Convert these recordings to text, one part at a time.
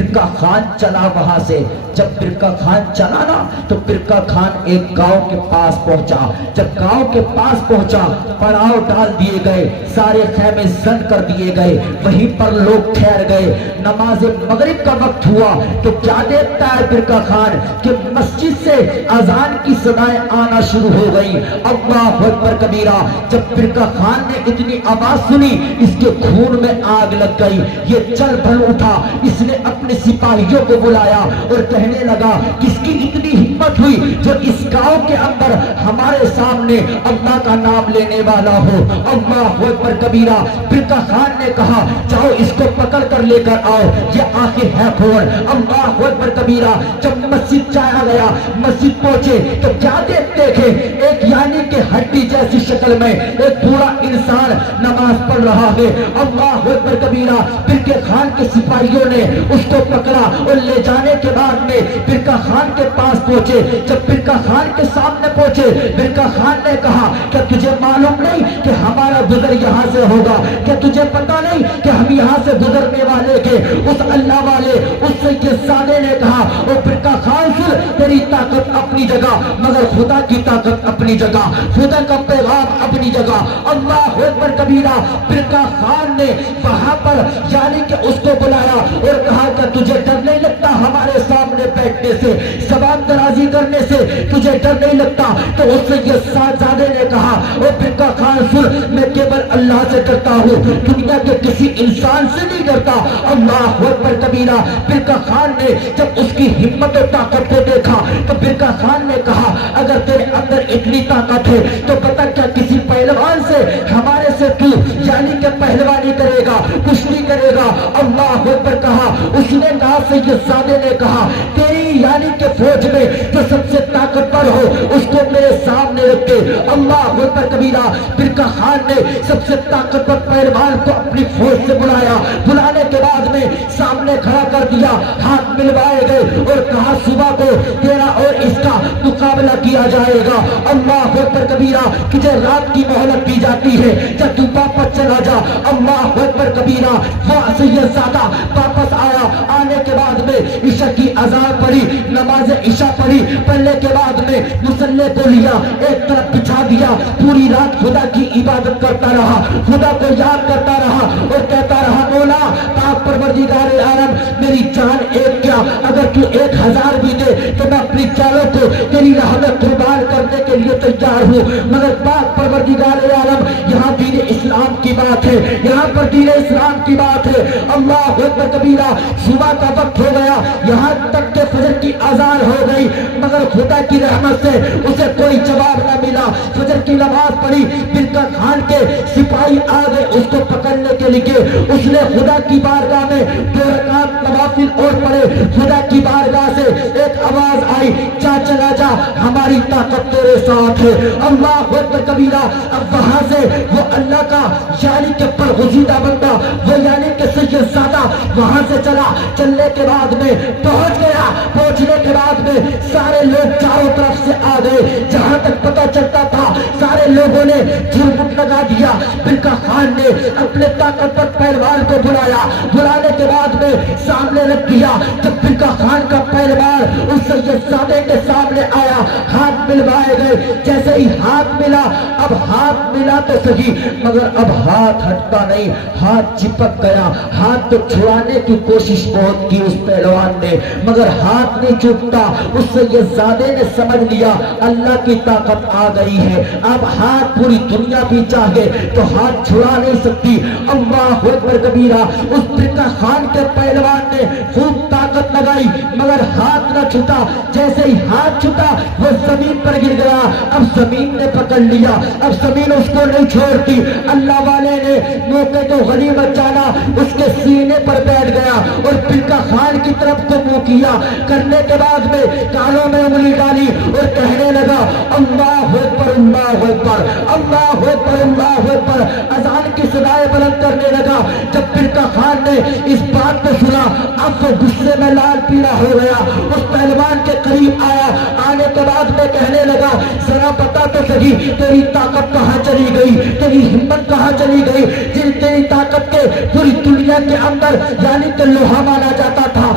برکا خان چلا وہاں سے. جب برکا خان چلا نا تو برکا خان ایک گاؤں کے پاس پہنچا. جب گاؤں کے پاس پہنچا پڑاؤ ڈال دیے گئے, سارے خیمے زن کر دیے گئے, وہیں پر لوگ ٹھہر گئے. نماز مغرب کا وقت ہوا تو کیا دیکھتا ہے برکا خان کہ مسجد سے اذان کی صدائیں آنا شروع ہو گئی. اللہ اکبر کبیرہ. جب برکا خان نے اتنی آواز سنی اس کے خون میں آگ لگ گئی. یہ چل بھل اٹھا, اس نے اپنے سپاہیوں کو بلایا اور کہنے لگا کس کی اتنی ہمت ہوئی جو اس گاؤں کے اندر ہمارے سامنے اللہ کا نام لینے والا ہو. اللہ اکبر کبیرہ. برکا خان نے کہا جاؤ اس کو پکڑ کر لے کر آؤ, یہ آخر ہے کون. اللہ اکبر کبیرہ. جب مسجد جایا گیا, مسجد پہنچے تو کیا دیکھے ایک یعنی کہ ہڈی جیسی شکل میں ایک بوڑھا انسان نماز پڑھ رہا ہے. اللہ اکبر کبیرہ. برکے خان کے سپاہیوں نے اس کو پکڑا اور لے جانے کے بعد میں برکا خان کے پاس پہنچے. جب برکا خان کے سامنے پہنچے برکا خان نے کہا کہ تجھے معلوم نہیں کہ ہمارا گزر یہاں سے ہوگا, کہ تجھے پتا نہیں کہ ہم یہاں سے گزرنے والے کے اس اللہ والے اس سید زادے نے کہا او برکا خان سن, تیری طاقت اپنی جگہ مگر خدا کی طاقت اپنی جگہ, خدا کا پیغام اپنی جگہ. اللہ اکبر کبیرہ. برکا خان نے وہاں پر یعنی کہ اس کو بلایا اور کہا کہ تجھے ڈر نہیں لگتا ہمارے سامنے بیٹھنے سے, زبان درازی کرنے سے تجھے ڈر نہیں لگتا. تو اس سید زادے نے کہا او برکا خان سن, میں کیول اللہ سے ڈرتا ہوں, دنیا کے کسی انسان سے نہیں ڈرتا. اللہ اکبر کبیرہ. برکا خان نے جب اس کی ہمت و طاقت کو دیکھا تو برکا خان نے کہا اگر تیرے اندر اتنی طاقت ہے تو بتا کیا کسی پہلوان سے ہمارے سے تو یعنی کہ پہلوانی کرے گا, کشتی کرے گا. اللہ اکبر کہا. اس نے کہا سید زادے نے کہا تیری یعنی کہ فوج میں جو سب سے طاقتور ہو اس کو میرے سامنے رکھ کے. اللہ اکبر کبیرہ. برکا خان نے سب سے طاقتور پہلوان کو اپنی فوج سے بلایا. بلانے کے بعد میں سامنے کھڑا کر دیا, ہاتھ ملوائے گئے اور کہا صبح کو تیرا اور اس کا مقابلہ کیا جائے گا. اللہ اکبر کبیرہ. تجھے رات کی مہلت دی جاتی ہے, جب تو واپس چلا جا. اللہ اکبر کبیرہ. وہ سید زادہ واپس آیا. آنے کے بعد میں عشاء کی اذان پڑھی, نماز عشاء پڑھی. پڑھنے کے بعد میں مصلی کو لیا, ایک طرف بچھا دیا, پوری رات خدا کی عبادت کرتا رہا, خدا کو یاد کرتا رہا اور کہتا رہا مولا پاک پروردگار عالم میری جان ایک کیا اگر تو 1000 بھی دے تو میں اپنی جانوں کو تیری راہ میں قربان کرنے کے لیے تیار ہوں. مگر پاک پروردگار عالم یہاں دین اسلام کی بات ہے, یہاں پر دین اسلام کی بات ہے. اللہ اکبر کبیرہ. صبح کا وقت ہو گیا, یہاں تک کہ فجر کی اذان ہو گئی مگر خدا کی رحمت سے اسے کوئی جواب نہ ملا. فجر کی نماز پڑھی, برکا خان کے سپاہی آ گئے اس کو پکڑنے کے لیے. اس نے خدا کی بارگاہ میں 2 رکعت نوافل اور پڑھے. خدا کی بارگاہ سے ایک آواز آئی جا چلا جا ہماری طاقت تیرے ساتھ ہے. اللہ اکبر کبیرہ. اب وہاں سے وہ اللہ کا یعنی کہ برگزیدہ بندہ وہ یعنی کہ سید زادہ وہاں سے چلا. چلنے کے بعد میں پہنچ گیا. پہنچنے کے بعد میں سارے لوگ چاروں طرف سے آ گئے. جہاں تک پتہ چلتا تھا سارے لوگوں نے جھرمٹ لگا دیا. برکا خان نے اپنے طاقتور پہلوان کو بلایا. بلانے کے بعد میں سامنے رکھ دیا. جب برکا خان کا پہلوان اس سید زادے کے سامنے آیا, ہاتھ ملوائے گئے. جیسے ہی ہاتھ ملا, اب ہاتھ ملا تو صحیح مگر اب ہاتھ ہٹتا نہیں, ہاتھ چپک گیا. ہاتھ تو چھڑانے کی کوشش بہت کی اس پہلوان نے مگر ہاتھ نہیں چھوٹتا. اس سید زادے نے سمجھ لیا اللہ کی طاقت آ گئی ہے, اب ہاتھ پوری دنیا بھی چاہے تو ہاتھ چھڑا نہیں سکتی. اللہ اکبر کبیرہ. اس برکا خان کے پہلوان نے خوب طاقت لگائی مگر ہاتھ نہ چھوٹا. جیسے ہی ہاتھ چھوٹا وہ زمین پر گر گیا. اب زمین نے پکڑ لیا, اب زمین اس کو نہیں چھوڑتی. اللہ والے نے موقع کو غنیمت جانا, اس کے سینے پر بیٹھ گیا اور برکا خان کی طرف کو منہ کیا. کرنے کے بعد میں کانوں میں انگلی ڈالی اور کہنے لگا اللہ اکبر اللہ اکبر اللہ اکبر اللہ اکبر. اذان کی صدائیں بلند کرنے لگا. جب برکا خان نے اس بات کو سنا اب وہ غصے میں لال پیلا ہو گیا. اس پہلوان کے قریب آیا. آنے کے بعد میں کہنے لگا ذرا بتا تو صحیح تیری طاقت کہاں چلی گئی, تیری ہمت کہاں چلی گئی. جن تیری طاقت کے پوری دنیا کے اندر یعنی کہ لوہا مانا جاتا تھا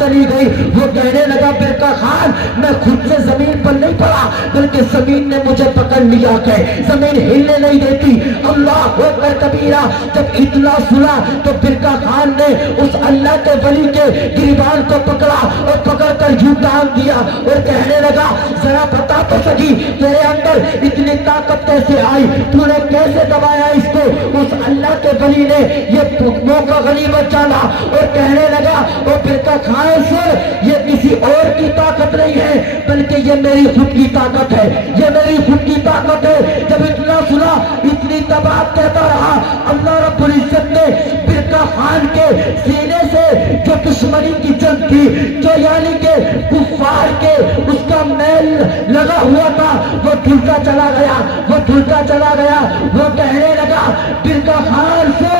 چلی گئی. وہ کہنے لگا برکا خان میں خود سے زمین پر نہیں پڑا بلکہ زمین نے مجھے پکڑ لیا کہ زمین ہلنے نہیں دیتی. اللہ اکبر کبیرہ. جب اتنا سنا تو برکا خان نے اس اللہ کے ولی کے گریبان کو پکڑا اور پکڑ کر یوں ٹانگ دیا اور کہنے لگا ذرا بتا تو سکی تیرے اندر اتنی طاقت کیسے آئی, تو نے کیسے دبایا اس کو. اس اللہ کے ولی نے یہ موقع غنیمت جانا اور کہنے لگا وہ برکا خان سن یہ کسی اور کی طاقت نہیں ہے بلکہ یہ میری خود کی طاقت ہے, یہ میری خود کی طاقت ہے. جب اتنا سنا اتنی تباہ کہتا رہا. اللہ رب العزت نے برکا خان کے سینے سے جو دشمنی کی جنگ تھی, جو یعنی کہ کفار کے اس کا میل لگا ہوا تھا, وہ دھلتا چلا گیا, وہ دھلتا چلا گیا. وہ کہنے لگا برکا خان سے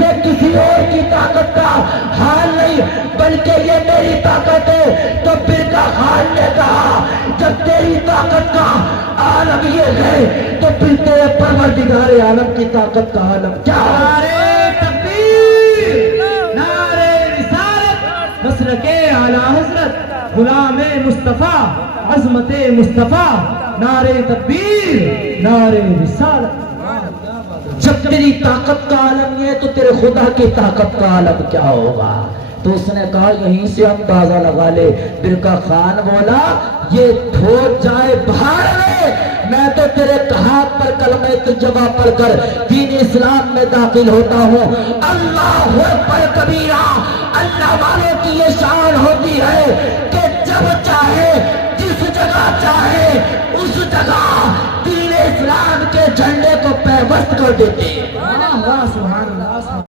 یہ کسی اور کی طاقت کا حال نہیں بلکہ یہ میری طاقت ہے. تو برکا خان نے کہا جب تیری طاقت کا عالم یہ ہے تو پھر تیرے پروردگار عالم کی طاقت کا عالم کیا ہے. نعرے تکبیر, نعرے رسالت, مسلک اعلی حضرت غلام مصطفیٰ, عظمت مصطفیٰ. نعرے تکبیر, نعرے رسالت. جب تیری طاقت کا عالم یہ ہے تو تیرے خدا کی طاقت کا عالم کیا ہوگا. تو اس نے کہا یہیں سے اندازہ لگا لے. برکا خان بولا یہ ٹھوٹ جائے باہر میں, میں تو تیرے ہاتھ پر کلمہ طیبہ پڑھ کر دین اسلام میں داخل ہوتا ہوں. اللہ اکبر کبیرہ. اللہ والوں کی یہ شان ہوتی ہے کہ جب چاہے جس جگہ چاہے اس جگہ دین اسلام کے جھنڈے کو پیوست کر دیتے. واہ واہ, سبحان اللہ.